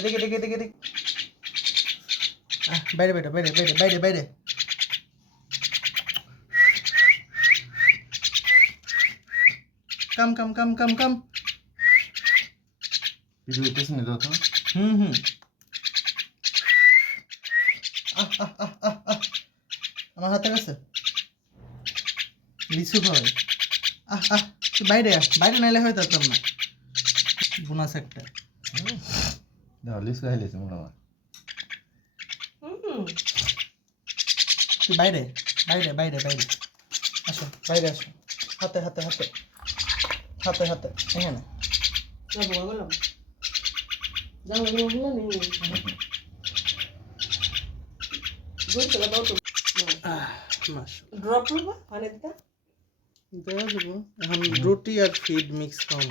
এদিকে এদিকে আহ, বাইরে বাইরে বাইরে বাইরে বাইরে বাইরে। কাম কাম কাম কাম কাম। ভিডিও হইতেছে না তো হুম হুম। আমার হাতে গেছে? লিচু হয় আহ আহ বাইরে। বাইরে নাইলে হয়তো না বোনাস একটা। না লিসু খাইলেছে মনে হয় বাইরে বাইরে বাইরে বাইরে। আসো বাইরে আসো। হাতে হাতে হাতে। হাতে হাতে। এখানে। এখন রুটি আর ফিড মিক্স খাওয়াম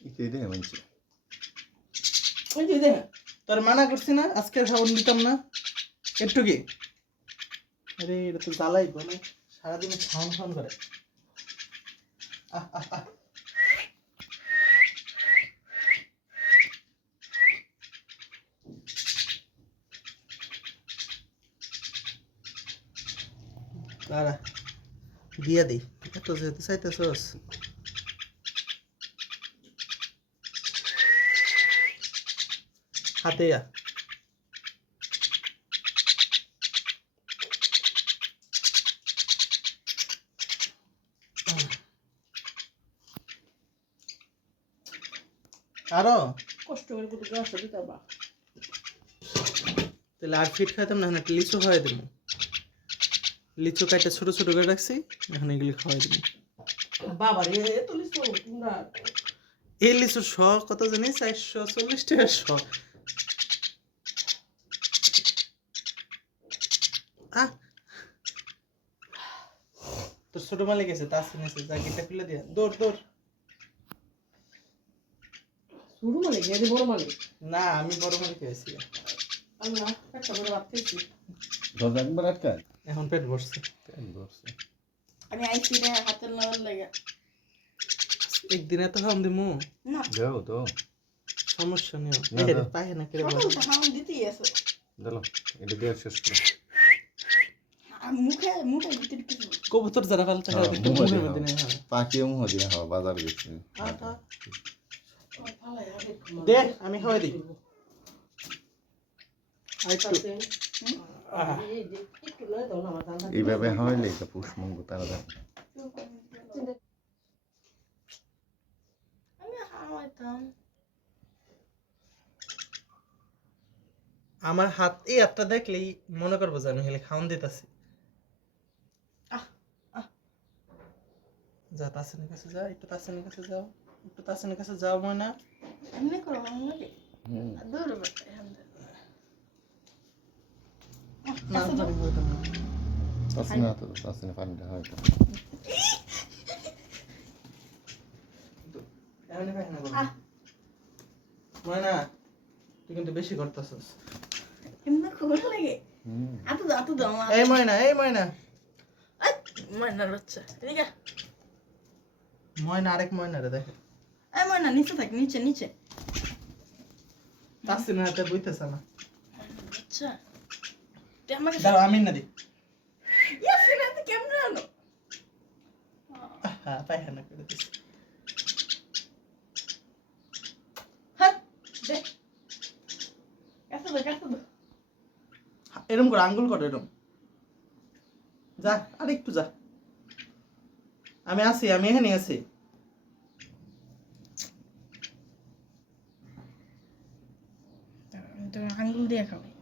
ইতে দে মানছে ওই যে দেখ তোর মানা করছি না আজকে খাওয়ান দিতাম না একটু কি আরে এটা তো জ্বালাই মানে সারাদিনে খাওয়ান খাওয়ান করে দাঁড়া দিয়া দিই এত যেহেতু চাইতেছস হাতে আরও? কষ্ট করে কত গাছ দিতে পারবা তাহলে আর ফিট খাইতাম না এখন একটা লিচু খাওয়াই দেবো? লিচু কাইটা ছোট ছোট করে রাখছি এখন এগুলি খাওয়াই দেবো। বাবা রে এত লিস্ট তোমরা এই লিচুর শ কত জানি চারশো চল্লিশ টাকা শ তোর ছোট মালিক আছে তার শুনেছে যা গেটটা খুলে দিয়া দৌড় দৌড়। শুরু মালিক এদি বড় মালিক না আমি বড় মালিক হয়েছি আল্লাহ একটা করে ভাত খেয়েছি দরজা একবার আটকায়? এখন পেট ভরছে। কেন ধরছে আমি আইসি রে হাতের লাগার লাগে। একদিনে তো খাওয়ান দিমু? না। যাও তো সমস্যা নেই। না, না। খাওয়ান দিতেই আছে। এটা দিয়ে শেষ করে। মুখে মুখে ভিতরে কিছু কবুতর যারা হয় হ্যাঁ, মুখের মধ্যে হ্যাঁ। পাকিয়ে মুহ দিয়ে বাজার গেছে। ফালাই আগে দে আমি খাওয়াই দিই। এইভাবে হইলে এটা তারা আমার হাত এই হাতটা দেখলেই মনে করব যে আমি হেলে খাওয়ান দিতেছি আহ, আহ। যা তাসিনের কাছে যা একটু তাসিনের কাছে যাও একটু তাসিনের কাছে যাও ময়না। এমনি করো দূর না আছে তো আছে হয়তো এমনি না ময়না তুই কিন্তু বেশি করতেছস। এমনি খুব লাগে? আতো আতো দাও এই ময়না এই ময়না। ময়না রচ্ছে এদিকে ময়না আরেক ময়না রে দেখ। এই ময়না নিচে থাক নিচে নিচে। বইতেছে না। আচ্ছা। আমাকে দাঁড়াও আমি না দি। ইয়া তো কেমনে হ্যাঁ পায়খানা করে দিছি। এরম করে আঙ্গুল করে এরম। যা আর একটু যা। আমি আছি আমি এখানে আছি। তো আঙ্গুল দিয়ে খাওয়াই